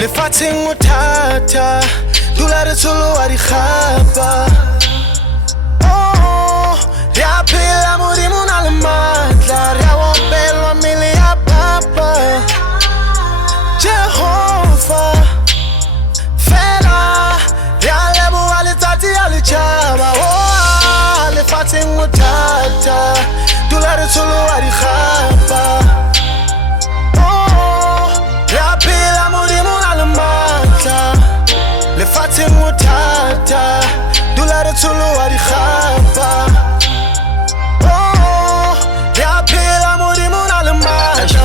lefatsheng o thata dula re tsholoa dikgapa re a phela modimo na le matla re a opelwa mmele ya papa Jehova fela re a leboha letsatsi ya letjhaba lefatsheng o thata dula re tsholoa dikgapa lefatsheng o thata dula re tsholoa dikgapa re a phela modimo na le matla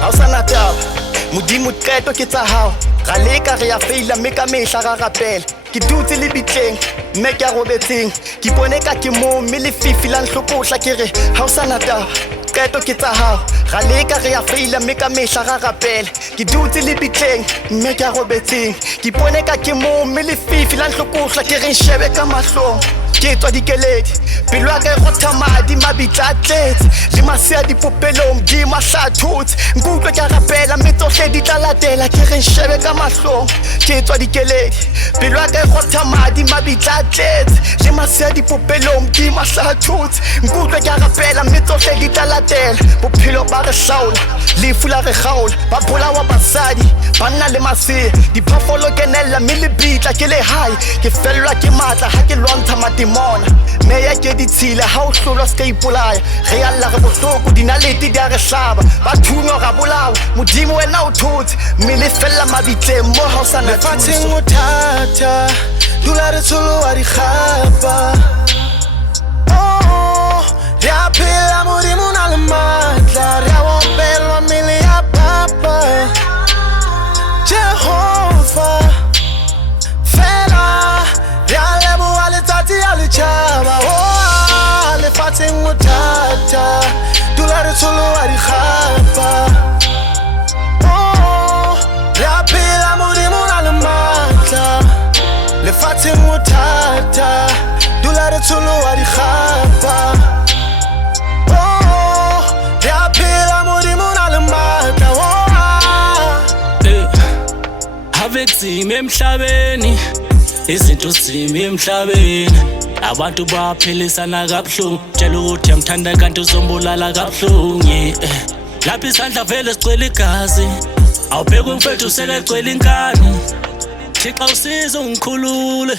ha o sa na taba modimo qeto ke tsa hao ra leka re a feila mme ka mehla ra rapela ke dutse le bitleng mme ke a robetseng ke bone ka ke mo mme lefifi la nhlokotla ke re ha o sa na taba qeto ke tsa hao ra leka re a feila mme ka mehla ra rapela ke dutse le bitleng mme ke a robetseng ke bone ka ke mo mme lefifi la nhlokotla ke re nshebe ka mahlong ke tswa dikeledi pelo ya ka e rotha madi mabitla a tletse le masea dipopelong di mahlathotse nkutlwe ke a rapela mme tsohle di tla latela ke re nshebe ka mahlong ke tswa dikeledi pelo ya ka e rotha madi mabitla a tletse le masea dipopelong di mahlathotse nkutlwe ke a rapela mme tsohle di tla latela bophelo ba re hlaola lefu la re kgaola ba bolawa basadi banna le masea diphoofolo kenella mme lebitla ke le hae ke fellwa ke matla ha ke lwantsha matimona mme ya ke ditshila ha o hlolwa se ka ipolaya re alla re bohloko dinalete di a re hlaba ba thunywa ra bolawa modimo wena o thotse mme le fella mabitleng mo ha o sa na lefatsheng o thata dula re tsholoa dikgapa re a phela modimo na le matla re a opelwa mmele ya papa Jehova fela re a leboha letsatsi ya letjhaba lefatsheng o thata dula re tsholoa dikgapa re a phela modimo na le matla lefatsheng o thata dula re tsholoa dikgapa Avexime emhlabeni izinto zime emhlabeni abantu baphilisana kabuhlungu tshela ukuthi yamthanda kanti uzombulala kabuhlungu lapha isandla vele sigcwele igazi awubheka umfethu sekegcwele inkani Thixo usizo ungikhulule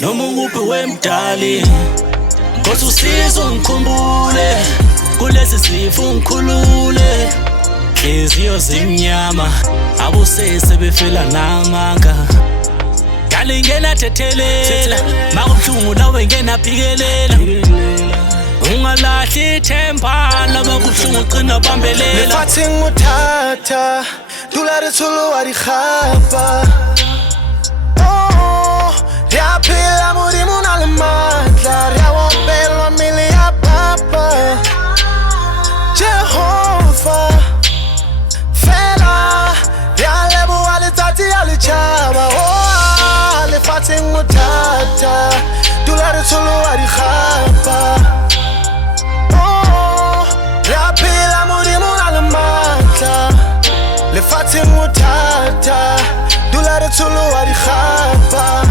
noma ukuphi wemdali Nkosi usizo ungikhumbule kulezi zifo ungikhulule Inhliziyo zimnyama abusese befela namanga Dali ngena thethelela makubuhlungu lawe ngena phikelela ungalahli ithemba labakubuhlungu qina bambelela lefatsheng o thata dula re tsholoa dikgapa re a phela modimo na le matla re a opelwa mmele ya papa Jehova Chaba lefatsheng o thata dula re tsholoa dikgapa re a phela modimo na le matla lefatsheng o thata dula re tsholoa dikgapa